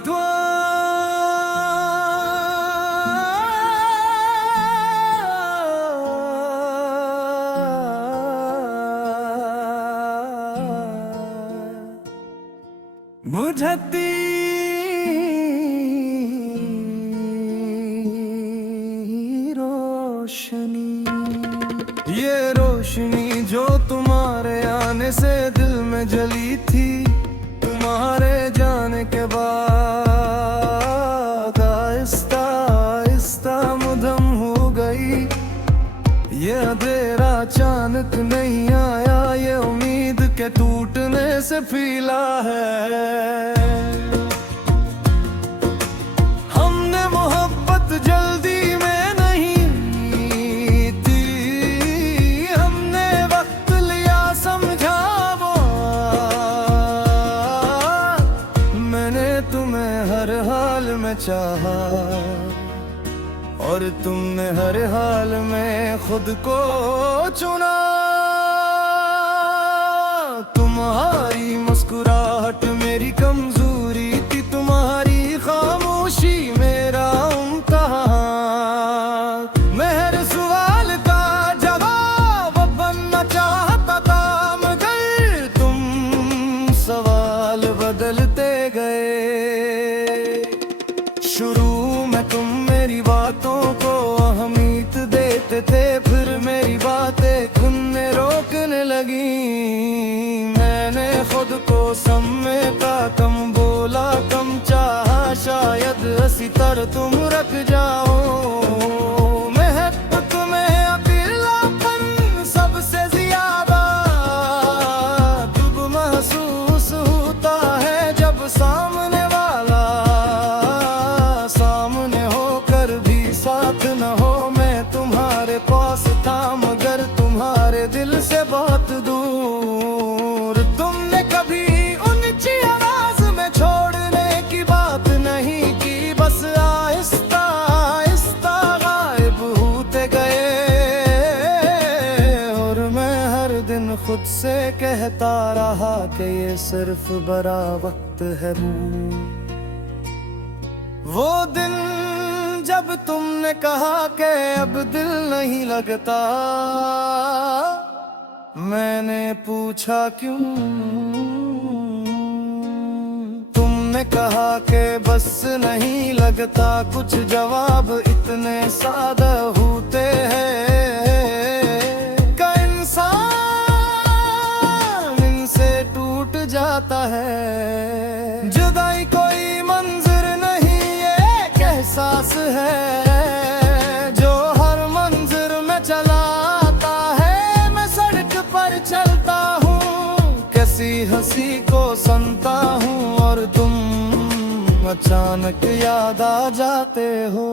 दुआ बुझती रोशनी, ये रोशनी जो तुम्हारे आने से दिल में जली थी, तुम्हारे जाने के बाद आहिस्ता आहिस्ता मुधम हो गई। ये अंधेरा अचानक नहीं आया, ये उम्मीद के टूटने से फैला है। हमने मोहब्बत जल्दी में नहीं थी, हमने वक्त लिया समझा वो। मैंने तुम्हें हर हाल में चाहा और तुमने हर हाल में खुद को चुना। तुम्हारी मुस्कुराहट मेरी कमजोरी थी, तुम्हारी खामोशी मेरा इम्तिहान। मैं हर सवाल का जवाब बनना चाहता था, मगर तुम सवाल बदलते गए। शुरू में तुम मेरी बातों को अहमियत देते थे, फिर मेरी बातें खुद में रोकने लगी। मैंने खुद को समेटा, कम बोला कम चाहा, शायद इसी तरह तुम रख जाओ। महबूब में अकेलापन सबसे ज्यादा तब महसूस होता है, जब सामने वाला सामने होकर भी साथ न हो। मैं तुम्हारे पास था मगर तुम्हारे दिल से बहुत दूर। तुमने कभी ऊंची आवाज में छोड़ने की बात नहीं की, बस आहिस्ता आहिस्ता गायब होते गए। और मैं हर दिन खुद से कहता रहा कि ये सिर्फ बड़ा वक्त है। वो दिन जब तुमने कहा कि अब दिल नहीं लगता, मैंने पूछा क्यों। तुमने कहा कि बस नहीं लगता, कुछ जवाब इतने सादा होते हैं का इंसान इनसे टूट जाता है। जुदाई कोई मंजर नहीं, ये एक एहसास है जो हर मंजर में चला आता है। मैं सड़क पर चलता हूँ, किसी हंसी को सुनता हूँ, और तुम अचानक याद आ जाते हो।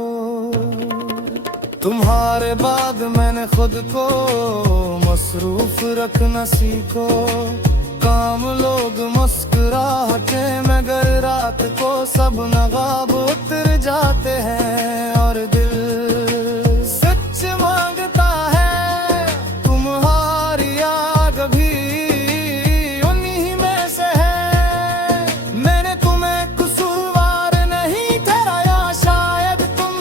तुम्हारे बाद मैंने खुद को मसरूफ रखना सीखो। काम लोग मुस्कुराते मगर रात को सब नगाब उतर जाते हैं। और दिल सच मांगता है तुम्हारी आग भी उन्हीं में से है। मैंने तुम्हें कसूरवार नहीं ठहराया, शायद तुम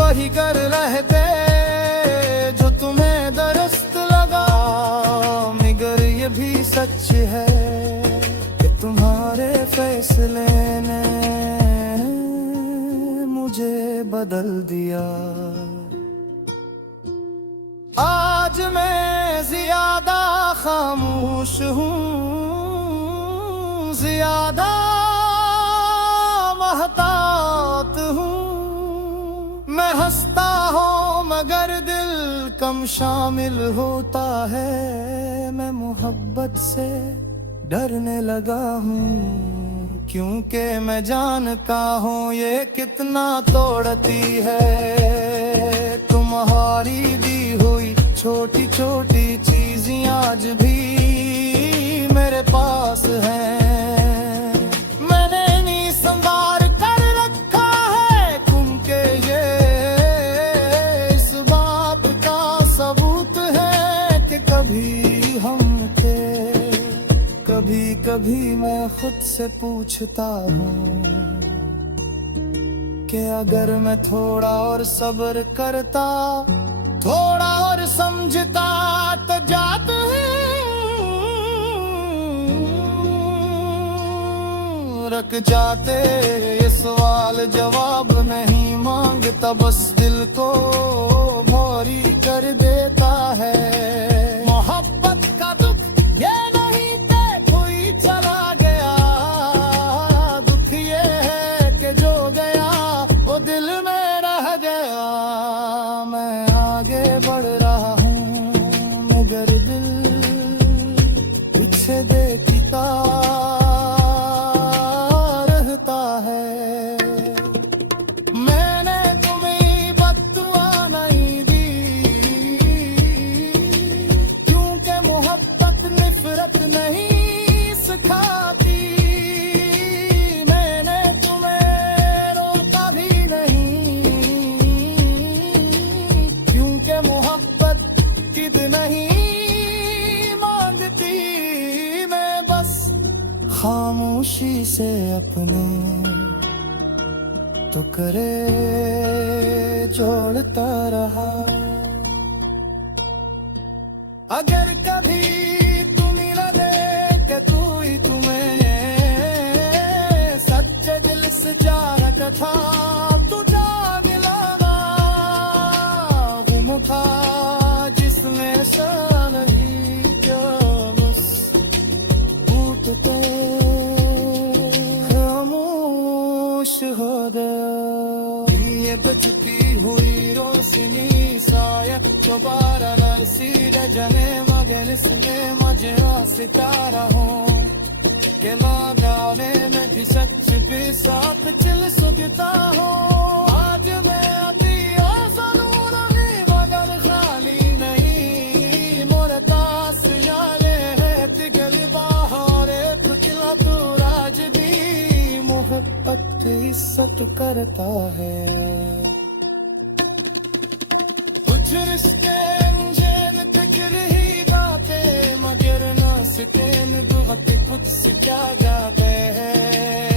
वही कर रहते जो तुम्हें दुरुस्त लगा। मगर ये भी सच है कि तुम्हारे फैसले ने मुझे बदल दिया। आज मैं ज्यादा खामोश हूँ, ज्यादा महतात हूँ। मैं हंसता हूँ मगर दिल कम शामिल होता है। मैं मोहब्बत से डरने लगा हूँ, क्योंकि मैं जानता हूँ ये कितना तोड़ती है। तुम्हारी दी हुई छोटी छोटी चीजें आज भी मेरे पास हैं। मैंने नहीं संभाल कर रखा है, क्योंकि ये इस बात का सबूत है कि कभी हम थे, कभी कभी मैं खुद से पूछता हूँ कि अगर मैं थोड़ा और सब्र करता, थोड़ा और समझता तो जात रख जाते। ये सवाल जवाब नहीं मांगता, बस दिल को भौरी कर देता है। मोहब्बत का दुख ये नहीं कि कोई चला गया, दुख ये है कि जो गया वो दिल में रह गया। मैं आगे बढ़ रहा हूँ मगर दिल पीछे देखता रहता है। मैंने तुम्हें बद्दुआ नहीं दी, क्योंकि मोहब्बत निफरत नहीं सिखाती। मैंने तुम्हें रोका भी नहीं, क्योंकि मोहब्बत किद नहीं मांगती। मैं बस खामोशी से अपने टुकड़े जोड़ता रहा। अगर कभी तुम ही न देखे तू ही तुम्हें सच्चे दिल से चाहता था, तू जा मिलाना गुम था जिसमें शान ही जो बस टूटते खामोश हो गया। ये बचती हुई रोशनी शायद दोबारा नसी रजने मगर इसमें मजरा सितारा हूँ कि ना गाने में भी सच भी साथ चिल सुखता हूँ। आज मैं अति आसनूर नहीं मगर खाली नहीं, मोरे तास यारे है तिगल बाहरे पुतला तू राज दी। मोहब्बत इज्जत करता है, कुछ रिश्ते अनजान फिक्र ही गाते मगर ना सके बहुत कुछ क्या गाते हैं।